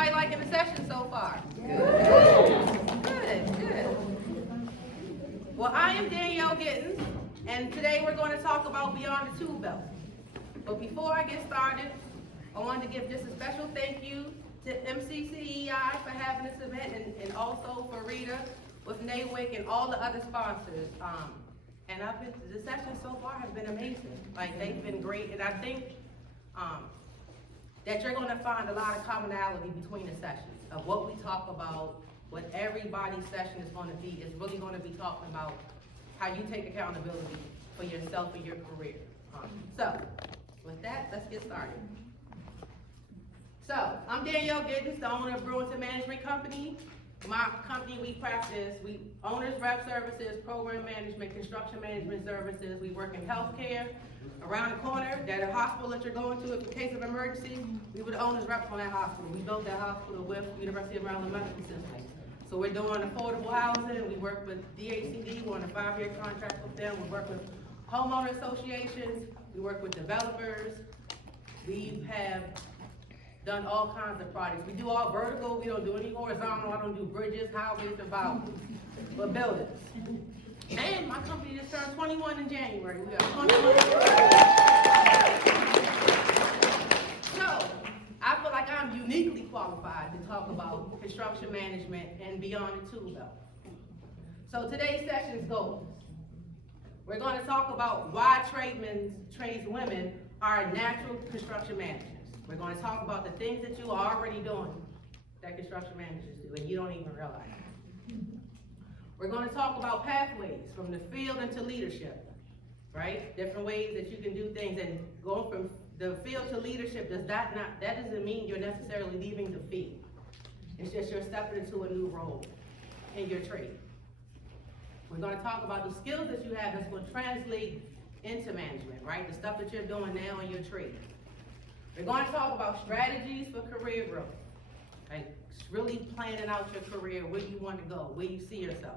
Everybody liking the session so far? Good, good. Well, I am Danielle Gittens, and today we're going to talk about Beyond the Toolbelt. But before I get started, I wanted to give just a special thank you to MCCEI for having this event, and also for Rita with NAWIC and all the other sponsors. And the session so far has been amazing. Like, they've been great, and I think that you're gonna find a lot of commonality between the sessions of what we talk about. What everybody's session is gonna be is really gonna be talking about how you take accountability for yourself and your career. So, with that, let's get started. So, I'm Danielle Gittens, the owner of Brewington Management Company. My company, we practice owners rep services, program management, construction management services. We work in healthcare. Around the corner, that a hospital that you're going to in case of emergency, we were the owners reps on that hospital. We built that hospital with University of Maryland Medical System. So we're doing affordable housing. We work with DHCD. We're on a 5-year contract with them. We work with homeowner associations. We work with developers. We have done all kinds of projects. We do all vertical. We don't do any horizontal. I don't do bridges, highways, and volleys, but buildings. And my company just turned 21 in January. We are 21. So I feel like I'm uniquely qualified to talk about construction management and beyond the tool belt. So today's session's goals. We're going to talk about why tradeswomen are natural construction managers. We're going to talk about the things that you are already doing that construction managers do, and you don't even realize. We're going to talk about pathways from the field into leadership, right? Different ways that you can do things, and going from the field to leadership that doesn't mean you're necessarily leaving the field. It's just you're stepping into a new role in your trade. We're going to talk about the skills that you have that's going to translate into management, right? The stuff that you're doing now in your trade. We're going to talk about strategies for career growth, like really planning out your career, where you want to go, where you see yourself.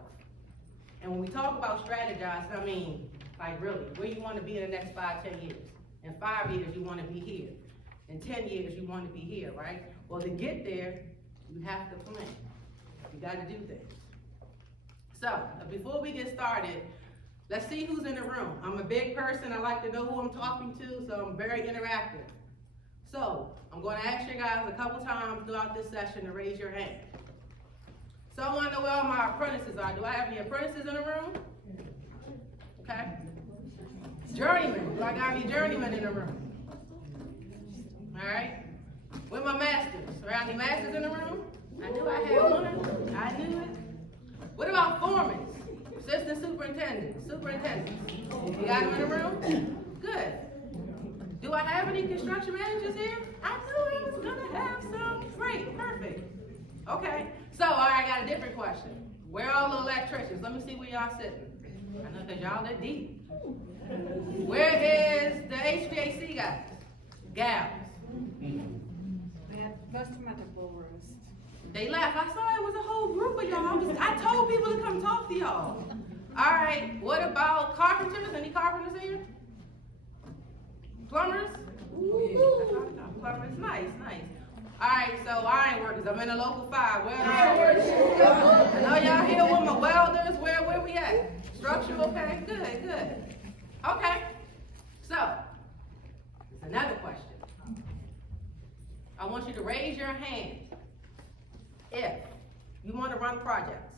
And when we talk about strategize, I mean, like really, where you want to be in the next 5, 10 years. In 5 years, you want to be here. In 10 years, you want to be here, right? Well, to get there, you have to plan. You got to do things. So, before we get started, let's see who's in the room. I'm a big person. I like to know who I'm talking to, so I'm very interactive. So, I'm going to ask you guys a couple times throughout this session to raise your hand. So I want to know where all my apprentices are. Do I have any apprentices in the room? Okay. Journeyman. Do I got any journeymen in the room? All right. Where my masters? Are there any masters in the room? I knew I had one. I knew it. What about foremen? Assistant superintendents? Superintendents? You got them in the room? Good. Do I have any construction managers here? I knew I was gonna have some. Great, perfect. Okay, so all right, I got a different question. Where are all the electricians? Let me see where y'all sitting. I know that y'all are deep. Where is the HVAC guys? Gals? Most of them at the bull roast. They left. I saw it was a whole group of y'all. I told people to come talk to y'all. All right, what about carpenters? Any carpenters here? Plumbers? Plumbers, nice, nice. All right, so iron workers, I'm in a local 5. Where are the iron workers? I know y'all here with my welders. Where we at? Structural, okay, good, good. Okay, so, there's another question. I want you to raise your hand if you want to run projects.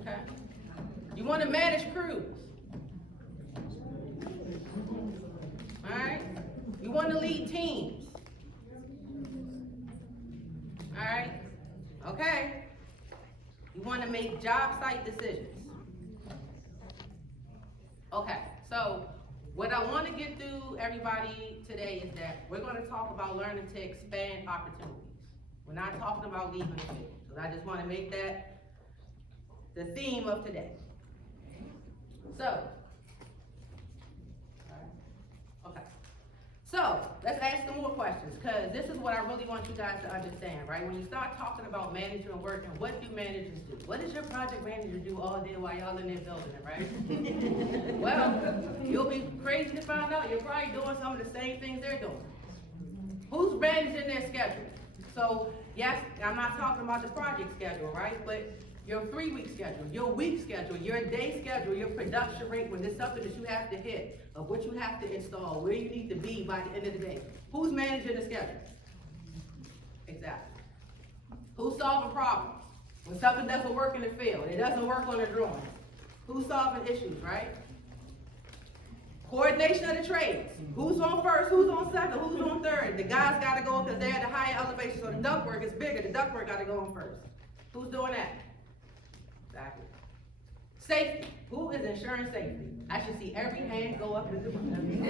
Okay. You want to manage crews. All right. You want to lead teams. All right. Okay. You want to make job site decisions. Okay. So what I want to get through everybody today is that we're going to talk about learning to expand opportunities. We're not talking about leaving the field. So I just want to make that the theme of today. So, okay. So, let's ask some more questions, because this is what I really want you guys to understand, right? When you start talking about management work and what do managers do? What does your project manager do all day while y'all in there building it, right? Well, you'll be crazy to find out you're probably doing some of the same things they're doing. Who's managing their schedule? So, yes, I'm not talking about the project schedule, right? But your 3-week schedule, your week schedule, your day schedule, your production rate, when there's something that you have to hit, of what you have to install, where you need to be by the end of the day. Who's managing the schedule? Exactly. Who's solving problems? When something doesn't work in the field, it doesn't work on the drawing. Who's solving issues, right? Coordination of the trades. Who's on first, who's on second, who's on third? The guys gotta go because they're at the higher elevation, so the ductwork is bigger, the ductwork gotta go on first. Who's doing that? Exactly. Safety. Who is ensuring safety? I should see every hand go up in the room.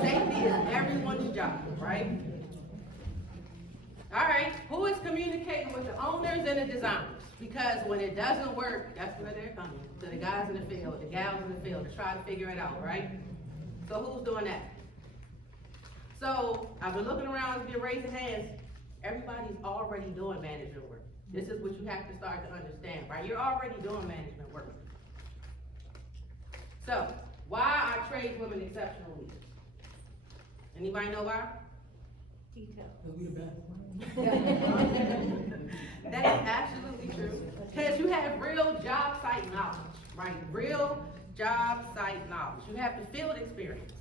Safety is everyone's job, right? All right, who is communicating with the owners and the designers? Because when it doesn't work, that's where they're coming. To the guys in the field, the gals in the field, to try to figure it out, right? So who's doing that? So I've been looking around, I've been raising hands. Everybody's already doing management work. This is what you have to start to understand, right? You're already doing management work. So, why are tradeswomen exceptional leaders? Anybody know why? That is absolutely true. Because you have real job site knowledge, right? Real job site knowledge. You have the field experience.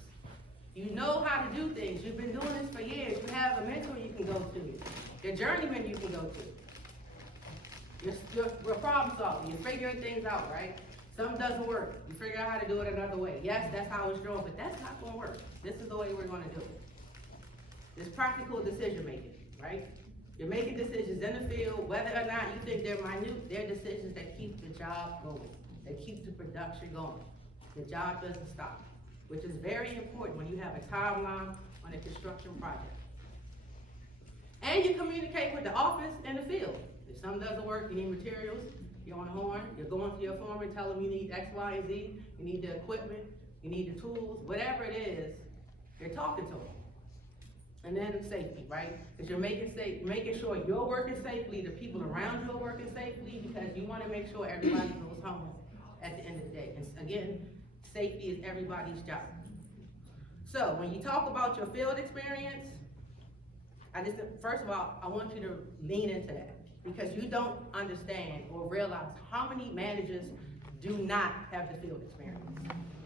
You know how to do things. You've been doing this for years. You have a mentor you can go to. Your journeyman you can go to. You're problem solving. You're figuring things out, right? Something doesn't work. You figure out how to do it another way. Yes, that's how it's drawn, but that's not gonna work. This is the way we're gonna do it. It's practical decision making, right? You're making decisions in the field, whether or not you think they're minute, they're decisions that keep the job going, that keep the production going. The job doesn't stop, which is very important when you have a timeline on a construction project. And you communicate with the office and the field. If something doesn't work, you need materials, you're on the horn, you're going to your foreman, tell them you need X, Y, and Z, you need the equipment, you need the tools, whatever it is, you're talking to them. And then safety, right? Because you're making sure you're working safely, the people around you are working safely, because you want to make sure everybody goes home at the end of the day. And again, safety is everybody's job. So when you talk about your field experience, first of all, I want you to lean into that, because you don't understand or realize how many managers do not have the field experience.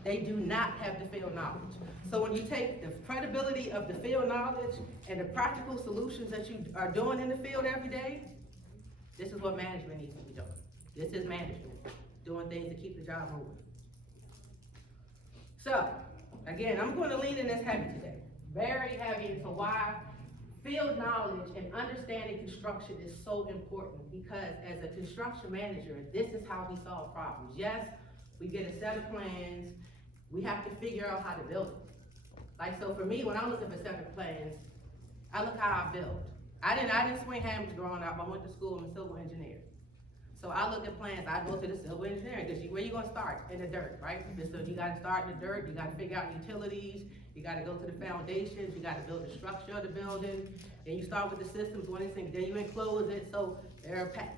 They do not have the field knowledge. So when you take the credibility of the field knowledge and the practical solutions that you are doing in the field every day, this is what management needs to be doing. This is management, doing things to keep the job moving. So, again, I'm going to lean in this heavy today. Very heavy into why field knowledge and understanding construction is so important, because as a construction manager, this is how we solve problems. Yes, we get a set of plans, we have to figure out how to build it. Like, so for me, when I'm looking for set of plans, I look how I build. I didn't swing hammers growing up. I went to school, I'm a civil engineer. So I look at plans, I go to the civil engineering, because where you gonna start? In the dirt, right? So you gotta start in the dirt, you gotta figure out utilities, you gotta go to the foundations, you gotta build the structure of the building, then you start with the systems, one thing, then you enclose it, so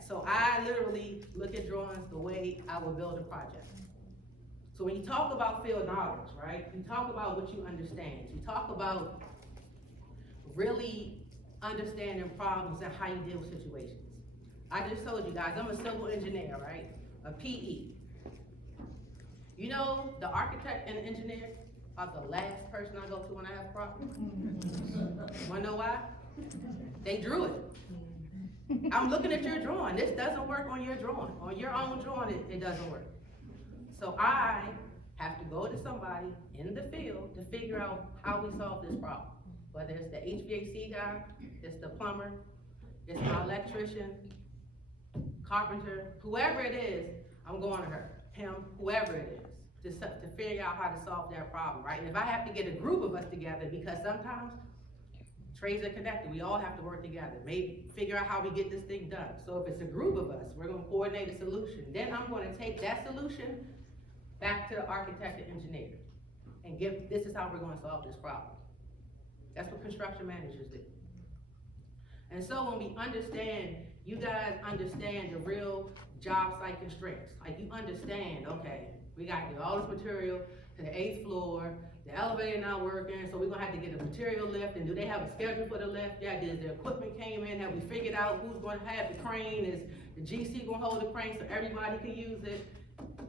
so I literally look at drawings the way I would build a project. So when you talk about field knowledge, right, you talk about what you understand, you talk about really understanding problems and how you deal with situations. I just told you guys, I'm a civil engineer, right? A PE. You know, the architect and the engineer are the last person I go to when I have a problem. Wanna know why? They drew it. I'm looking at your drawing. This doesn't work on your drawing. On your own drawing, it doesn't work. So I have to go to somebody in the field to figure out how we solve this problem. Whether it's the HVAC guy, it's the plumber, it's my electrician, carpenter, whoever it is, I'm going to her, him, whoever it is, to figure out how to solve that problem, right? And if I have to get a group of us together, because sometimes trades are connected, we all have to work together, maybe figure out how we get this thing done. So if it's a group of us, we're gonna coordinate a solution. Then I'm gonna take that solution back to the architect and engineer and this is how we're gonna solve this problem. That's what construction managers do. And so when we understand you guys understand the real job site constraints. Like you understand, okay, we got to get all this material to the 8th floor, the elevator not working, so we're gonna have to get a material lift, and do they have a schedule for the lift? Yeah, does the equipment came in, have we figured out who's gonna have the crane, is the GC gonna hold the crane so everybody can use it?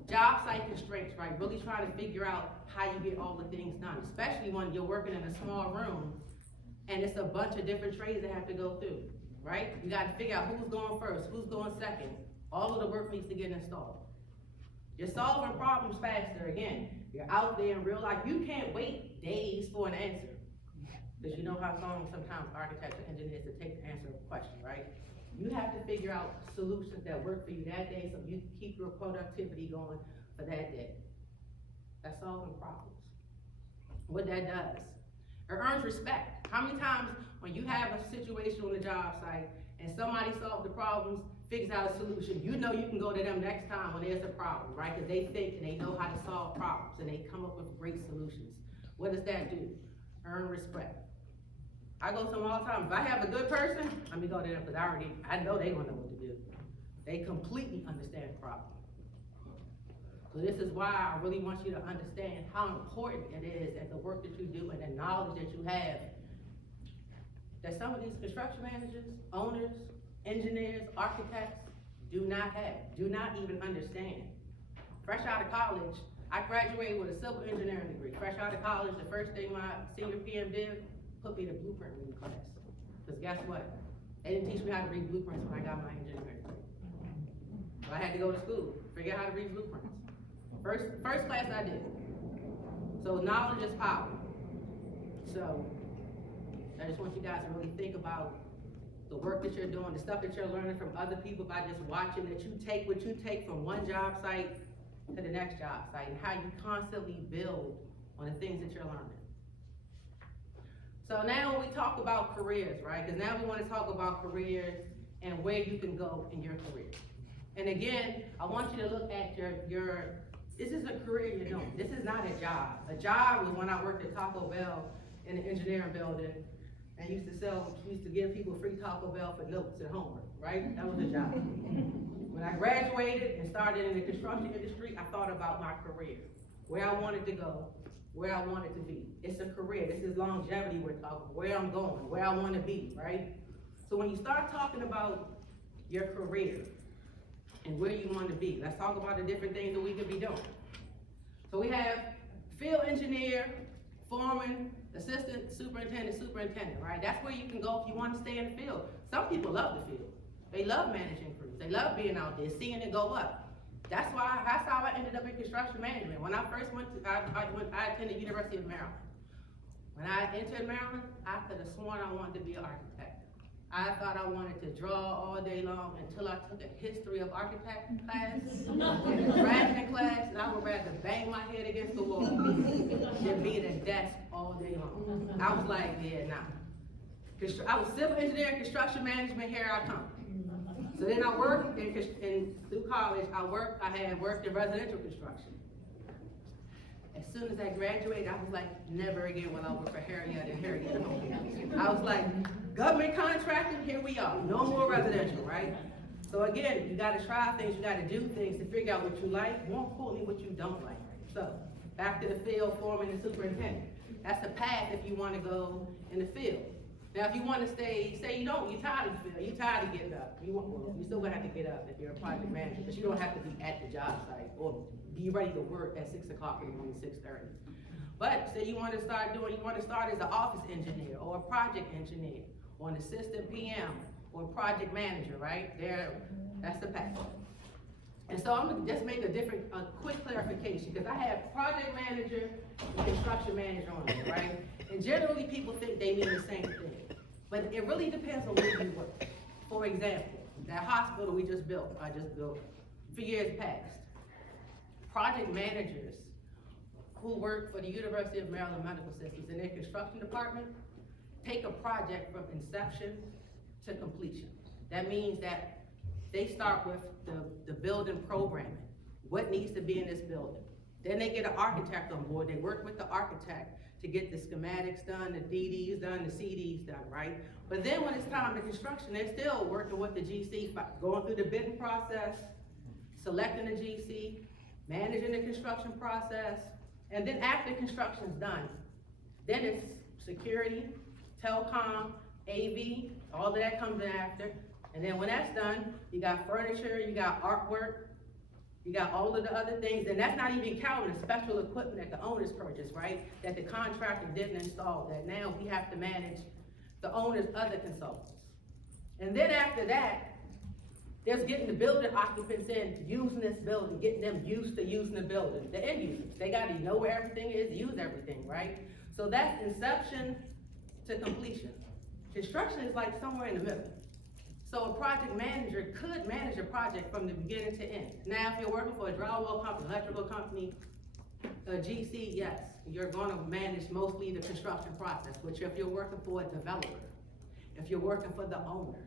Job site constraints, right? Really trying to figure out how you get all the things done, especially when you're working in a small room and it's a bunch of different trades that have to go through, right? You gotta figure out who's going first, who's going second. All of the work needs to get installed. You're solving problems faster, again. You're out there in real life. You can't wait days for an answer. Because you know how long sometimes architects and engineers to take to answer a question, right? You have to figure out solutions that work for you that day so you can keep your productivity going for that day. That's solving problems. What that does, it earns respect. How many times when you have a situation on the job site and somebody solves the problems, figures out a solution, you know you can go to them next time when there's a problem, right? Because they think and they know how to solve problems and they come up with great solutions. What does that do? Earn respect. I go to them all the time. If I have a good person, let me go to them because I know they gonna know what to do. They completely understand the problem. So this is why I really want you to understand how important it is at the work that you do and the knowledge that you have, that some of these construction managers, owners, engineers, architects do not have, do not even understand. Fresh out of college, I graduated with a civil engineering degree. Fresh out of college, the first thing my senior PM did, put me to blueprint reading class. Because guess what? They didn't teach me how to read blueprints when I got my engineering degree. So I had to go to school, figure out how to read blueprints. First class I did. So knowledge is power. So I just want you guys to really think about the work that you're doing, the stuff that you're learning from other people by just watching, that you take what you take from one job site to the next job site, and how you constantly build on the things that you're learning. So now we talk about careers, right? Because now we want to talk about careers and where you can go in your career. And again, I want you to look at your this is a career you're doing. This is not a job. A job was when I worked at Taco Bell in the engineering building and used to give people free Taco Bell for notes and homework, right? That was a job. When I graduated and started in the construction industry, I thought about my career, where I wanted to go, where I wanted to be. It's a career. This is longevity we're talking, where I'm going, where I want to be, right? So when you start talking about your career and where you want to be, let's talk about the different things that we could be doing. So we have field engineer, foreman, assistant superintendent, right? That's where you can go if you want to stay in the field. Some people love the field. They love managing crews. They love being out there, seeing it go up. That's how I ended up in construction management. When I first I attended University of Maryland. When I entered Maryland, I could have sworn I wanted to be an architect. I thought I wanted to draw all day long until I took a history of architect class, and a drafting class, and I would rather bang my head against the wall than be at a desk all day long. I was like, yeah, nah. I was civil engineering, construction management, here I come. So then I worked through college, I had worked in residential construction. As soon as I graduated, I was like, never again will I work for Harriet and Harriet Home. I was like, government contracting, here we are, no more residential, right? So again, you gotta try things, you gotta do things to figure out what you like, more importantly, what you don't like. So, back to the field, foreman and superintendent. That's the path if you wanna go in the field. Now, if you wanna say you're tired of the field, you're tired of getting up, you still gonna have to get up if you're a project manager, but you don't have to be at the job site or be ready to work at 6 o'clock in the morning, 6:30. But say you want to start as an office engineer or a project engineer or an assistant PM or a project manager, right? That's the path. And so I'm gonna just make a quick clarification, because I have project manager and construction manager on there, right? And generally people think they mean the same thing, but it really depends on where you work. For example, that hospital I just built for years past. Project managers who work for the University of Maryland Medical Systems in their construction department take a project from inception to completion. That means that they start with the building programming. What needs to be in this building? Then they get an architect on board. They work with the architect to get the schematics done, the DDs done, the CDs done, right? But then when it's time to construction, they're still working with the GC, going through the bidding process, selecting the GC, managing the construction process, and then after construction's done, then it's security, telecom, AV, all of that comes in after. And then when that's done, you got furniture, you got artwork, you got all of the other things, and that's not even counting the special equipment that the owners purchased, right? That the contractor didn't install, that now we have to manage the owner's other consultants. And then after that, there's getting the building occupants in, using this building, getting them used to using the building, the end users. They gotta know where everything is, use everything, right? So that's inception to completion. Construction is like somewhere in the middle. So a project manager could manage a project from the beginning to end. Now, if you're working for a drywall company, electrical company, a GC, yes, you're gonna manage mostly the construction process, which if you're working for a developer, if you're working for the owner,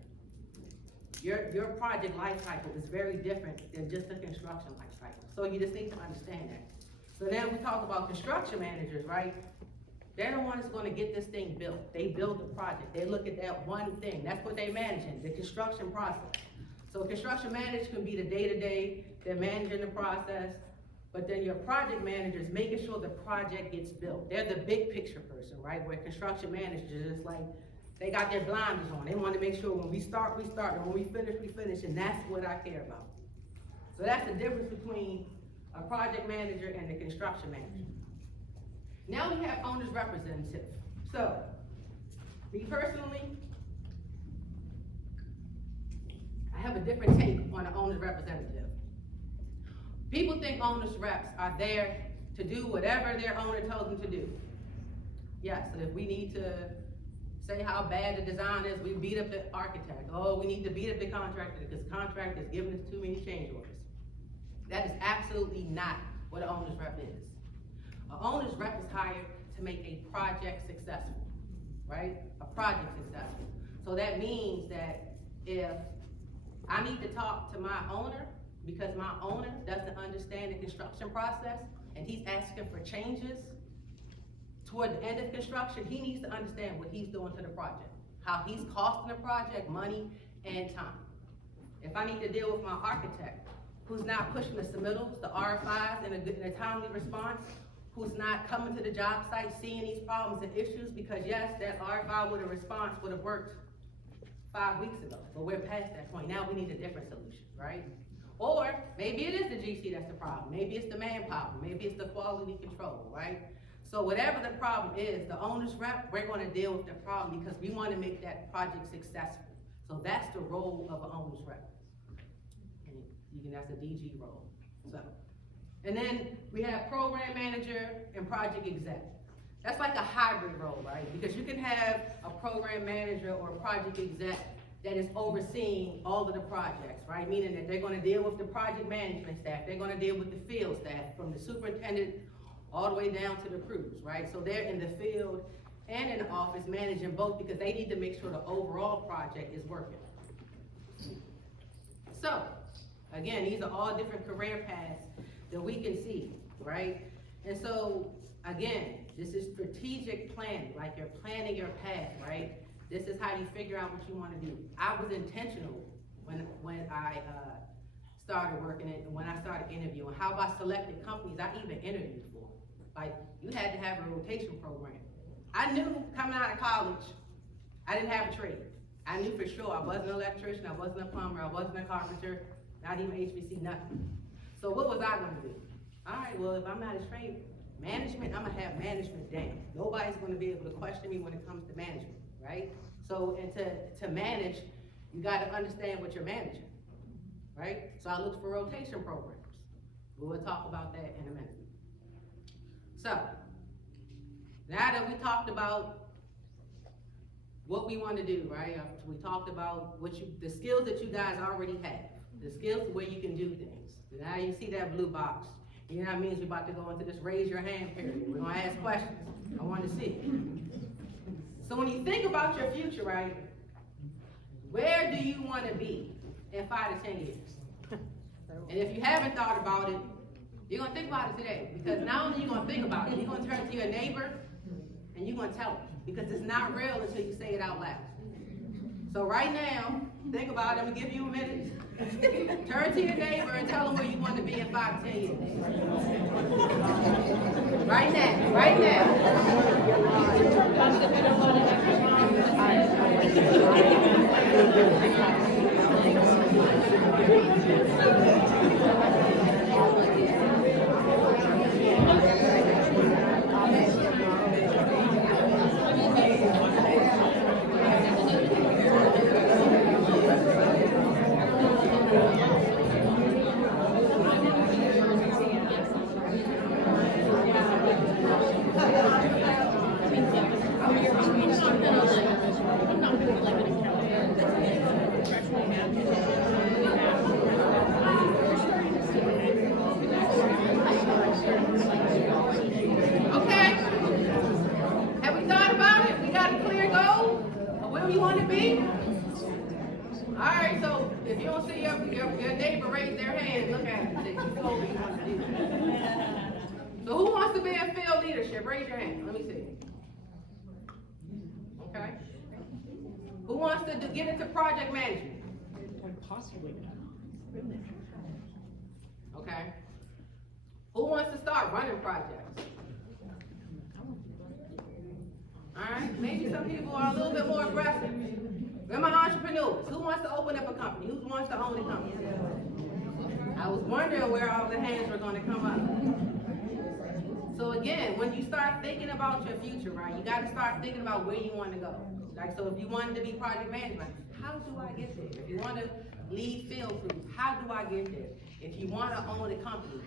your project life cycle is very different than just a construction life cycle. So you just need to understand that. So now we talk about construction managers, right? They're the ones that's gonna get this thing built. They build the project. They look at that one thing. That's what they managing, the construction process. So construction manager can be the day-to-day, they're managing the process, but then your project manager is making sure the project gets built. They're the big picture person, right? Where construction managers is like, they got their blinders on. They want to make sure when we start, we start, and when we finish, and that's what I care about. So that's the difference between a project manager and a construction manager. Now we have owner's representative. So, me personally, I have a different take on an owner's representative. People think owner's reps are there to do whatever their owner tells them to do. Yes, so if we need to say how bad the design is, we beat up the architect. Oh, we need to beat up the contractor because the contractor is giving us too many change orders. That is absolutely not what an owner's rep is. An owner's rep is hired to make a project successful, right? A project successful. So that means that if I need to talk to my owner because my owner doesn't understand the construction process and he's asking for changes toward the end of construction, he needs to understand what he's doing to the project, how he's costing the project money and time. If I need to deal with my architect who's not pushing the submittals, the RFIs in a timely response, who's not coming to the job site, seeing these problems and issues, because yes, that RFI with a response would have worked 5 weeks ago, but we're past that point. Now we need a different solution, right? Or maybe it is the GC that's the problem. Maybe it's the manpower. Maybe it's the quality control, right? So whatever the problem is, the owner's rep, we're gonna deal with the problem because we wanna make that project successful. So that's the role of an owner's rep. And that's a DG role, so. And then we have program manager and project exec. That's like a hybrid role, right? Because you can have a program manager or a project exec that is overseeing all of the projects, right? Meaning that they're gonna deal with the project management staff, they're gonna deal with the field staff, from the superintendent all the way down to the crews, right? So they're in the field and in the office managing both because they need to make sure the overall project is working. So, again, these are all different career paths that we can see, right? And so, again, this is strategic planning, like you're planning your path, right? This is how you figure out what you wanna do. I was intentional when I started working it and when I started interviewing. How about selected companies I even interviewed for? Like, you had to have a rotation program. I knew coming out of college, I didn't have a trade. I knew for sure I wasn't an electrician, I wasn't a plumber, I wasn't a carpenter, not even HVAC, nothing. So what was I gonna do? All right, well, if I'm not a trade, management, I'm gonna have management down. Nobody's gonna be able to question me when it comes to management, right? So, and to manage, you gotta understand what you're managing, right? So I looked for rotation programs. We'll talk about that in a minute. So, now that we talked about what we want to do, right? We talked about the skills that you guys already have, the skills where you can do things. Now you see that blue box. You know what I mean? We're about to go into this raise your hand period. We're gonna ask questions. I want to see. So when you think about your future, right? Where do you want to be in 5 to 10 years? And if you haven't thought about it, you're gonna think about it today, because not only are you gonna think about it, you're gonna turn to your neighbor, and you're gonna tell them, because it's not real until you say it out loud. So right now, think about it, I'm gonna give you a minute. Turn to your neighbor and tell them where you want to be in 5 to 10 years. Right now, right now. So who wants to be in field leadership? Raise your hand. Let me see. Okay. Who wants to get into project management? Possibly. Okay. Who wants to start running projects? Alright, maybe some people are a little bit more aggressive. Where are my entrepreneurs? Who wants to open up a company? Who wants to own a company? I was wondering where all the hands were gonna come up. So again, when you start thinking about your future, right, you gotta start thinking about where you wanna go. Like, so if you wanted to be project management, how do I get there? If you wanna lead field crews, how do I get there? If you wanna own a company,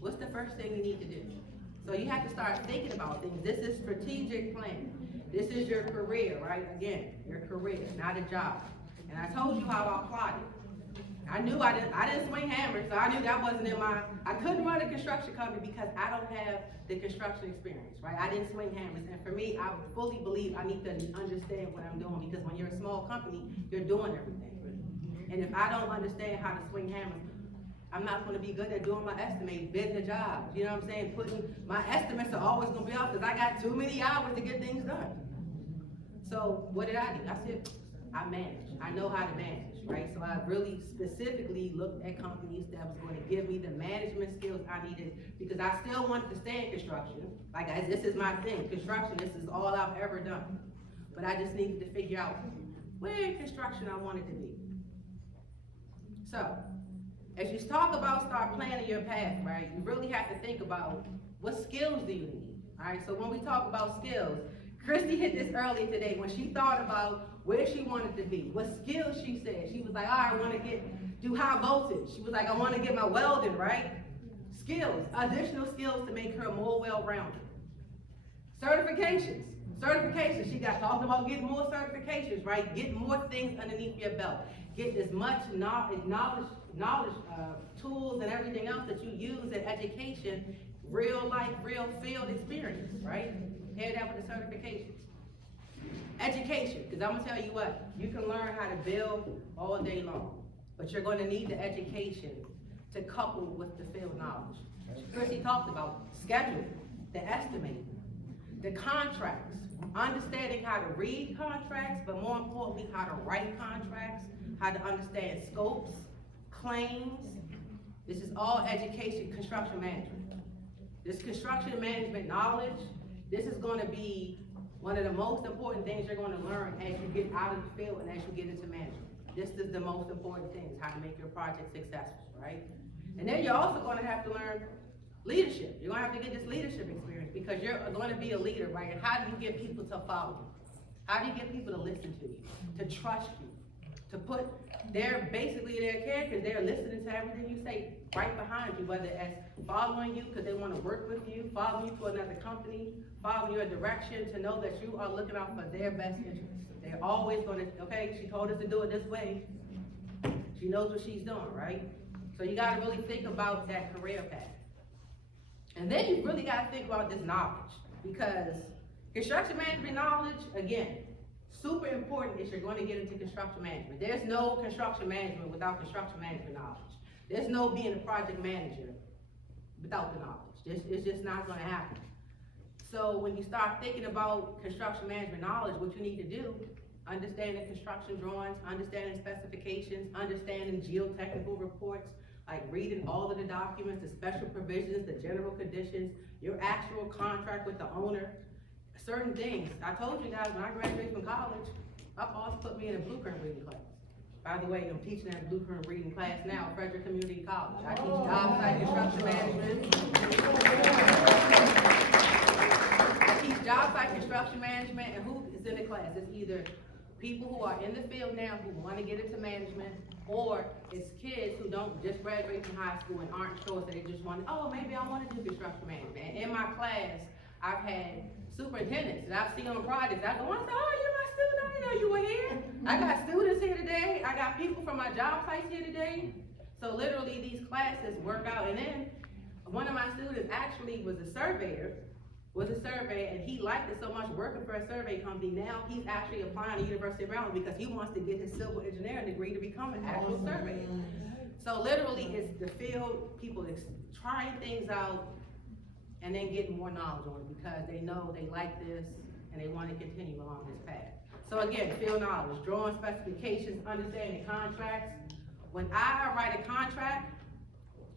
what's the first thing you need to do? So you have to start thinking about things. This is strategic planning. This is your career, right? Again, your career, not a job. And I told you how I applied it. I knew I didn't swing hammers, so I knew that wasn't in my, I couldn't run a construction company because I don't have the construction experience, right? I didn't swing hammers, and for me, I fully believe I need to understand what I'm doing, because when you're a small company, you're doing everything. And if I don't understand how to swing hammers, I'm not gonna be good at doing my estimates, bidding the jobs, you know what I'm saying? My estimates are always gonna be off because I got too many hours to get things done. So what did I do? I said, I manage. I know how to manage, right? So I really specifically looked at companies that was going to give me the management skills I needed, because I still wanted to stay in construction. Like, this is my thing. Construction, this is all I've ever done. But I just needed to figure out where in construction I wanted to be. So, as you talk about start planning your path, right, you really have to think about what skills do you need, all right? So when we talk about skills, Christy hit this earlier today when she thought about where she wanted to be, what skills she said. She was like, I want to do high voltage. She was like, I want to get my welding, right? Skills, additional skills to make her more well-rounded. Certifications, she got talked about getting more certifications, right? Getting more things underneath your belt. Getting as much knowledge, tools and everything else that you use in education, real life, real field experience, right? Head that with the certifications. Education, because I'm gonna tell you what, you can learn how to build all day long, but you're gonna need the education to couple with the field knowledge. Chrissy talked about scheduling, the estimating, the contracts, understanding how to read contracts, but more importantly, how to write contracts, how to understand scopes, claims. This is all education, construction management. This construction management knowledge, this is going to be one of the most important things you're going to learn as you get out of the field and as you get into management. This is the most important thing, is how to make your project successful, right? And then you're also going to have to learn leadership. You're going to have to get this leadership experience, because you're going to be a leader, right? And how do you get people to follow you? How do you get people to listen to you, to trust you, to put their characters, they're listening to everything you say right behind you, whether it's following you because they want to work with you, following you to another company, following your direction, to know that you are looking out for their best interests. They're always going to, okay, she told us to do it this way. She knows what she's doing, right? So you got to really think about that career path. And then you really got to think about this knowledge, because construction management knowledge, again, super important if you're going to get into construction management. There's no construction management without construction management knowledge. There's no being a project manager without the knowledge. It's just not going to happen. So when you start thinking about construction management knowledge, what you need to do, understanding construction drawings, understanding specifications, understanding geotechnical reports, like reading all of the documents, the special provisions, the general conditions, your actual contract with the owner, certain things. I told you guys, when I graduated from college, my boss put me in a blueprint reading class. By the way, I'm teaching at a blueprint reading class now at Frederick Community College. I teach job site construction management. I teach job site construction management, and who is in the class? It's either people who are in the field now who want to get into management, or it's kids who don't just graduate from high school and aren't sure, so they just want, oh, maybe I want to do construction management. And in my class, I've had superintendents that I've seen on projects. I go, oh, you're my student, I didn't know you were here. I got students here today. I got people from my job sites here today. So literally these classes work out. And then one of my students actually was a surveyor, and he liked it so much working for a survey company. Now he's actually applying to the University of Maryland because he wants to get his civil engineering degree to become an actual surveyor. So literally it's the field, people trying things out and then getting more knowledge on it because they know they like this and they want to continue along this path. So again, field knowledge, drawing specifications, understanding contracts. When I write a contract,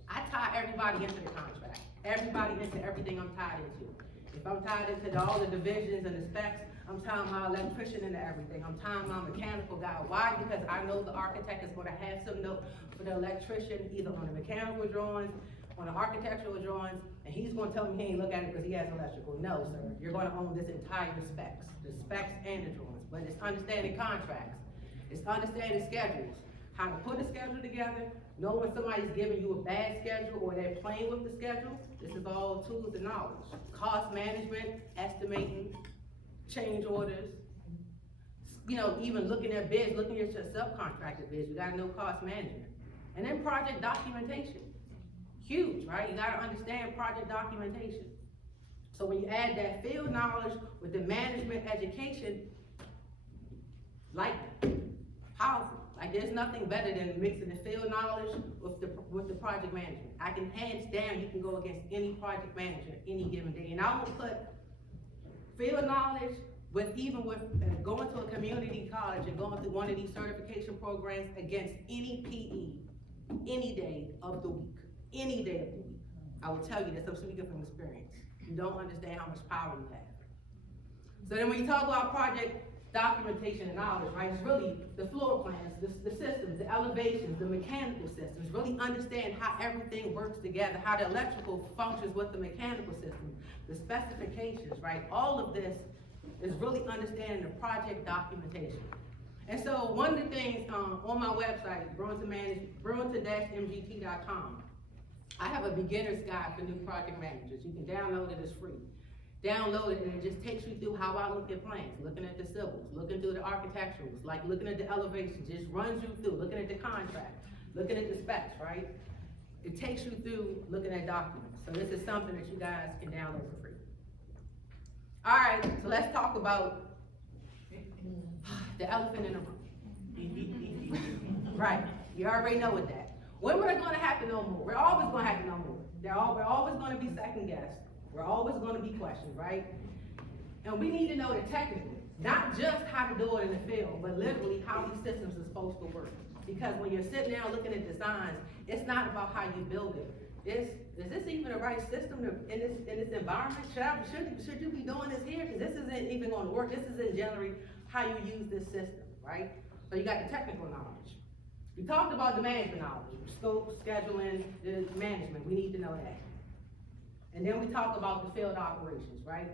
I tie everybody into the contract. Everybody into everything I'm tied into. If I'm tied into all the divisions and the specs, I'm tying my electrician into everything. I'm tying my mechanical guy. Why? Because I know the architect is gonna have some note for the electrician, either on the mechanical drawings, on the architectural drawings, and he's gonna tell me he ain't look at it because he has electrical. No, sir, you're gonna own this entire specs, the specs and the drawings. But it's understanding contracts, it's understanding schedules, how to put a schedule together, know when somebody's giving you a bad schedule or they're playing with the schedule. This is all tools and knowledge. Cost management, estimating, change orders, even looking at bids, looking at your subcontracted bids, you gotta know cost management. And then project documentation, huge, right? You gotta understand project documentation. So when you add that field knowledge with the management education, like powerful. Like there's nothing better than mixing the field knowledge with the project management. I can hands down, you can go against any project manager any given day. And I will put field knowledge with going to a community college and going through one of these certification programs against any PE, any day of the week, any day of the week. I will tell you this, I'm speaking from experience. You don't understand how much power you have. So then when you talk about project documentation and knowledge, right, it's really the floor plans, the systems, the elevations, the mechanical systems, really understand how everything works together, how the electrical functions with the mechanical system, the specifications, right? All of this is really understanding the project documentation. And so one of the things on my website, Brewington-mgt.com, I have a beginner's guide for new project managers. You can download it, it's free. Download it and it just takes you through how I look at plans, looking at the civils, looking through the architecturals, like looking at the elevations, just runs you through, looking at the contract, looking at the specs, right? It takes you through looking at documents. So this is something that you guys can download for free. All right, so let's talk about the elephant in the room. Right, you already know what that. When we're gonna have to know more? We're always gonna have to know more. We're always gonna be second guessed. We're always gonna be questioned, right? And we need to know the technical, not just how to do it in the field, but literally how these systems are supposed to work. Because when you're sitting down looking at designs, it's not about how you build it. Is this even the right system in this environment? Should you be doing this here? Because this isn't even gonna work. This isn't generally how you use this system, right? So you got the technical knowledge. We talked about the management knowledge, scope, scheduling, the management, we need to know that. And then we talk about the field operations, right?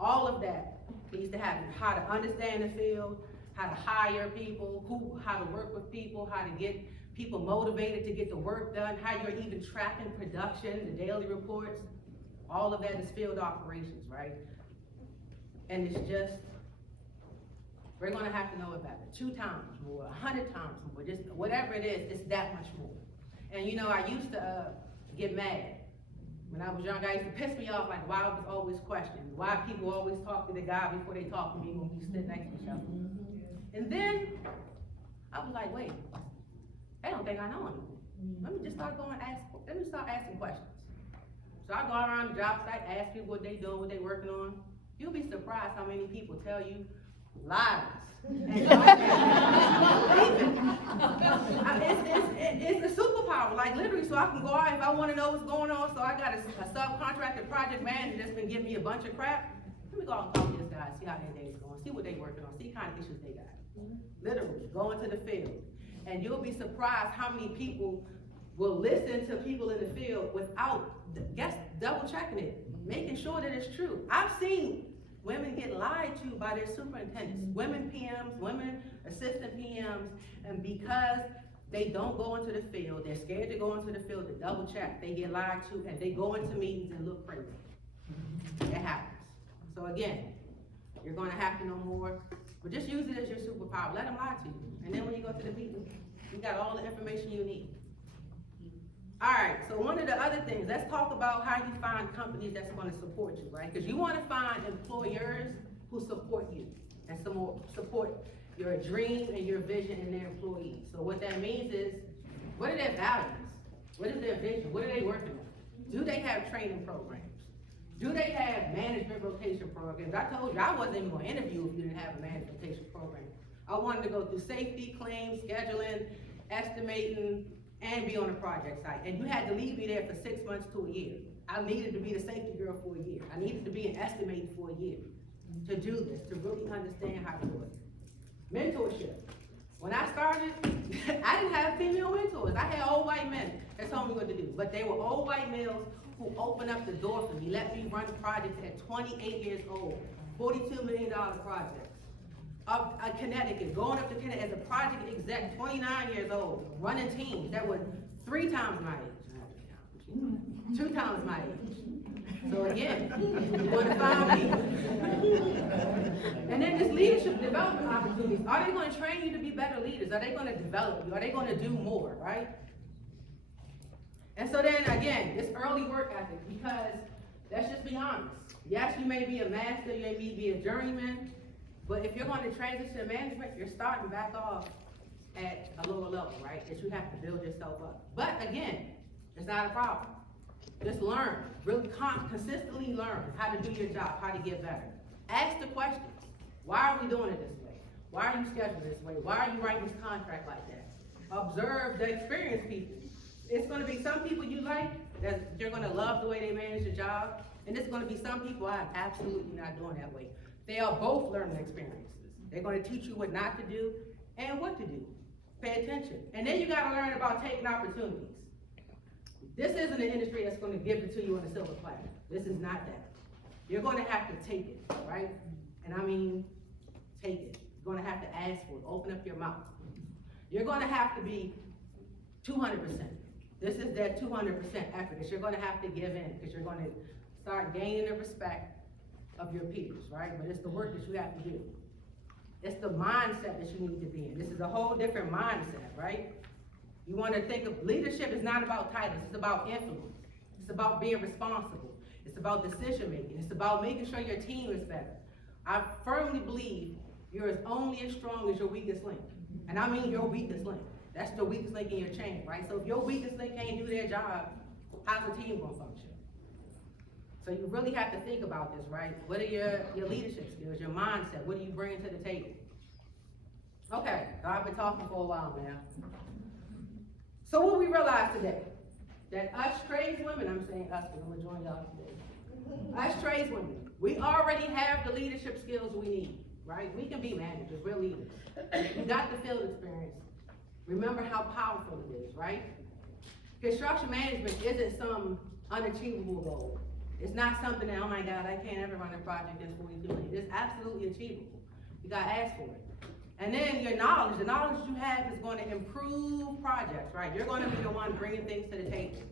All of that needs to happen. How to understand the field, how to hire people, how to work with people, how to get people motivated to get the work done, how you're even tracking production, the daily reports. All of that is field operations, right? And it's just, we're gonna have to know it better. 2 times more, 100 times more, just whatever it is, it's that much more. And I used to get mad. When I was young, I used to piss me off, like why I was always questioned, why people always talk to the guy before they talk to me when we sit next to each other. And then I was like, wait, they don't think I know anything. Let me start asking questions. So I go around the job site, ask people what they doing, what they working on. You'll be surprised how many people tell you lies. It's a superpower, like literally, so I can go out if I wanna know what's going on, so I got a subcontracted project manager that's been giving me a bunch of crap. Let me go out and talk to this guy, see how their day's going, see what they working on, see kind of issues they got. Literally, go into the field. And you'll be surprised how many people will listen to people in the field without, double checking it, making sure that it's true. I've seen women get lied to by their superintendents, women PMs, women assistant PMs, and because they don't go into the field, they're scared to go into the field to double check, they get lied to, and they go into meetings and look crazy. It happens. So again, you're gonna have to know more, but just use it as your superpower. Let them lie to you. And then when you go to the meeting, you got all the information you need. All right, so one of the other things, let's talk about how you find companies that's gonna support you, right? Because you wanna find employers who support you and support your dream and your vision in their employees. So what that means is, what are their values? What is their vision? What are they working on? Do they have training programs? Do they have management rotation programs? I told you I wasn't even gonna interview if you didn't have a management rotation program. I wanted to go through safety, claims, scheduling, estimating, and be on a project site. And you had to leave me there for 6 months to a year. I needed to be the safety girl for a year. I needed to be an estimator for a year to do this, to really understand how to do it. Mentorship. When I started, I didn't have female mentors. I had old white men that told me what to do. But they were old white males who opened up the door for me, let me run projects at 28 years old, $42 million projects. Up Connecticut, going up to Connecticut as a project exec, 29 years old, running teams that were 3 times my age, 2 times my age. So again, you want to find me. And then this leadership development opportunities, are they going to train you to be better leaders? Are they going to develop you? Are they going to do more, right? And so then again, this early work ethic, because let's just be honest. Yes, you may be a master, you may be a journeyman, but if you're going to transition to management, you're starting back off at a lower level, right? That you have to build yourself up. But again, it's not a problem. Just learn, really consistently learn how to do your job, how to get better. Ask the questions. Why are we doing it this way? Why are you scheduled this way? Why are you writing this contract like that? Observe the experienced people. It's going to be some people you like, that you're going to love the way they manage the job, and there's going to be some people I'm absolutely not doing that way. They are both learning experiences. They're going to teach you what not to do and what to do. Pay attention. And then you got to learn about taking opportunities. This isn't an industry that's going to give it to you on a silver platter. This is not that. You're going to have to take it, right? And I mean, take it. You're going to have to ask for it. Open up your mouth. You're going to have to be 200%. This is that 200% effort that you're going to have to give in, because you're going to start gaining the respect of your peers, right? But it's the work that you have to do. It's the mindset that you need to be in. This is a whole different mindset, right? You want to think of leadership is not about titles, it's about influence. It's about being responsible. It's about decision making. It's about making sure your team is better. I firmly believe you're only as strong as your weakest link. And I mean your weakest link. That's the weakest link in your chain, right? So if your weakest link can't do their job, how's the team gonna function? So you really have to think about this, right? What are your leadership skills, your mindset? What are you bringing to the table? Okay, so I've been talking for a while now. So what we realize today, that us tradeswomen, I'm saying us because I'm gonna join y'all today. Us tradeswomen, we already have the leadership skills we need, right? We can be managers, we're leaders. We got the field experience. Remember how powerful it is, right? Construction management isn't some unachievable goal. It's not something that, oh my God, I can't ever run a project that's 42 million. It's absolutely achievable. You gotta ask for it. And then your knowledge, the knowledge you have is going to improve projects, right? You're going to be the one bringing things to the table.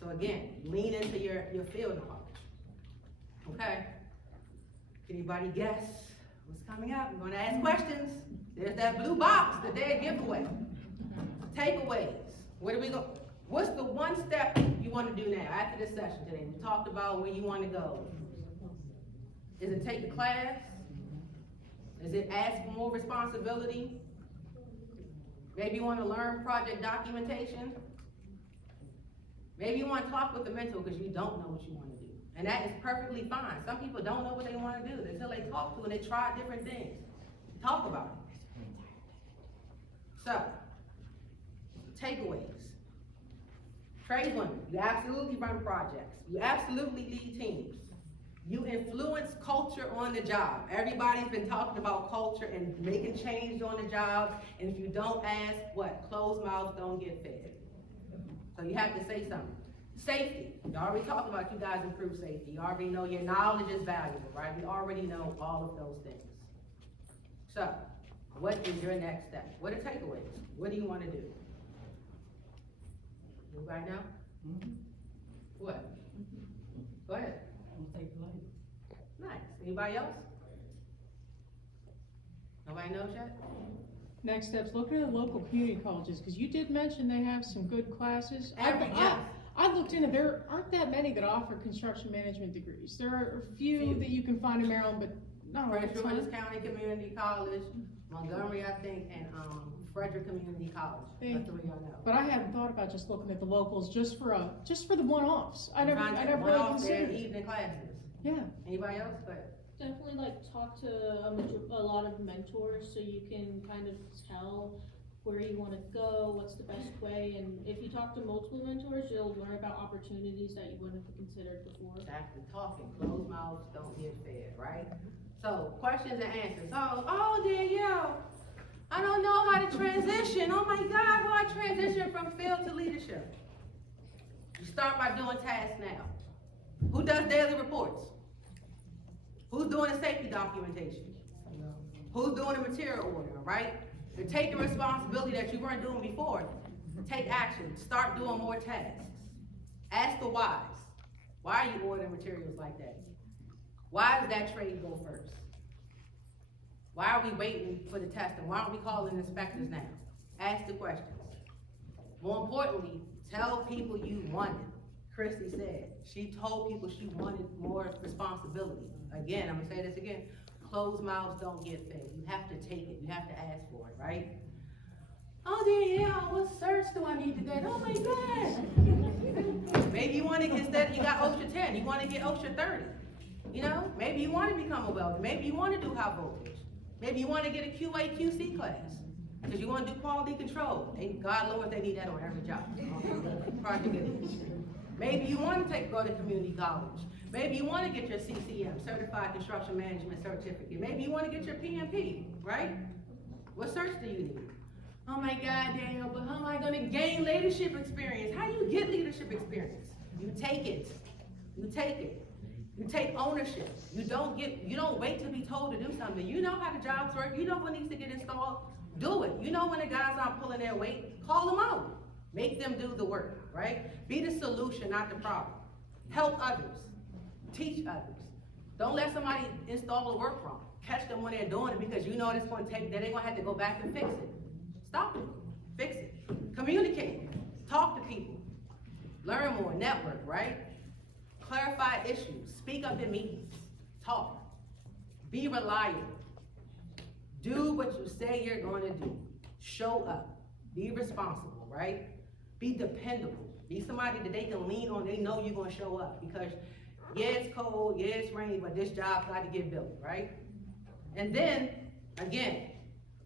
So again, lean into your field knowledge. Okay? Anybody guess what's coming up? We're going to ask questions. There's that blue box, the dead giveaway. Takeaways. Where do we go? What's the one step you want to do now after this session today? We talked about where you want to go. Is it take a class? Is it ask for more responsibility? Maybe you want to learn project documentation? Maybe you want to talk with the mentor because you don't know what you want to do. And that is perfectly fine. Some people don't know what they want to do until they talk to and they try different things. Talk about it. So, takeaways. Tradeswomen, you absolutely run projects. You absolutely lead teams. You influence culture on the job. Everybody's been talking about culture and making change on the job. And if you don't ask, what? Closed mouths don't get fed. So you have to say something. Safety. You already talked about you guys improve safety. You already know your knowledge is valuable, right? We already know all of those things. So, what is your next step? What are takeaways? What do you want to do? Right now? Mm-hmm. What? Go ahead. We'll take the light. Nice. Anybody else? Nobody knows yet? Next steps, look at the local community colleges, because you did mention they have some good classes. Yes. I looked into, there aren't that many that offer construction management degrees. There are a few that you can find in Maryland, but not a Prince ton. George's County Community College, Montgomery, I think, and Frederick Community College. That's the three I know. But I hadn't thought about just looking at the locals just for the one-offs. I never really One-off considered their it. evening classes. Yeah. Anybody else? Go ahead. Definitely talk to a lot of mentors so you can kind of tell where you want to go, what's the best way, and if you talk to multiple mentors, you'll learn about opportunities that you wouldn't have considered before. Exactly. Talking. Closed mouths don't get fed, right? So, questions and answers. Oh, Danielle, I don't know how to transition. Oh my God, how I transition from field to leadership? You start by doing tasks now. Who does daily reports? Who's doing the safety documentation? Who's doing the material ordering, right? You're taking responsibility that you weren't doing before. Take action. Start doing more tasks. Ask the whys. Why are you ordering materials like that? Why does that trade go first? Why are we waiting for the testing? Why aren't we calling inspectors now? Ask the questions. More importantly, tell people you want it. Christy said, she told people she wanted more responsibility. Again, I'm gonna say this again, closed mouths don't get fed. You have to take it, you have to ask for it, right? Oh, Danielle, what certs do I need to get? Oh my God. Maybe you wanna get, instead you got OSHA 10, you wanna get OSHA 30. You know, maybe you wanna become a welder, maybe you wanna do high voltage. Maybe you wanna get a QA, QC class, because you wanna do quality control. And God Lord, they need that on every job. Project it. Maybe you want to go to community college. Maybe you want to get your CCM, Certified Construction Management Certificate. Maybe you want to get your PMP, right? What certs do you need? Oh my God, Danielle, but how am I going to gain leadership experience? How do you get leadership experience? You take it. You take it. You take ownership. You don't wait to be told to do something. You know how the jobs work. You know what needs to get installed. Do it. You know when the guys aren't pulling their weight, call them out. Make them do the work, right? Be the solution, not the problem. Help others. Teach others. Don't let somebody install the work wrong. Catch them when they're doing it because you know it's going to take, that they're going to have to go back and fix it. Stop it. Fix it. Communicate. Talk to people. Learn more. Network, right? Clarify issues. Speak up in meetings. Talk. Be reliable. Do what you say you're going to do. Show up. Be responsible, right? Be dependable. Be somebody that they can lean on. They know you're going to show up because, yeah, it's cold, yeah, it's rainy, but this job's got to get built, right? And then, again,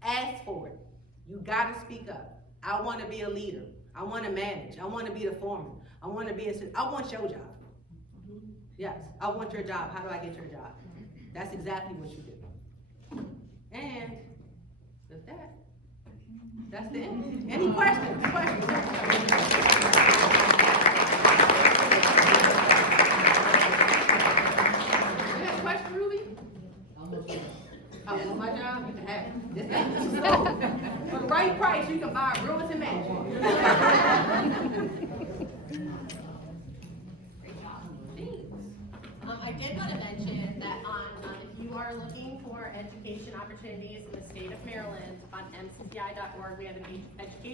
ask for it. You got to speak up. I want to be a leader. I want to manage. I want to be the foreman. I want to be I want your job. Yes, I want your job. How do I get your job? That's exactly what you do. And with that, that's the end. Any questions? Questions? You got a question, Ruby? Oh, my job? You can have it. This thing is sold. For the right price, you can buy Brewington Management. I did want to mention that if you are looking for education opportunities in the state of Maryland, on mcci.org, we have an education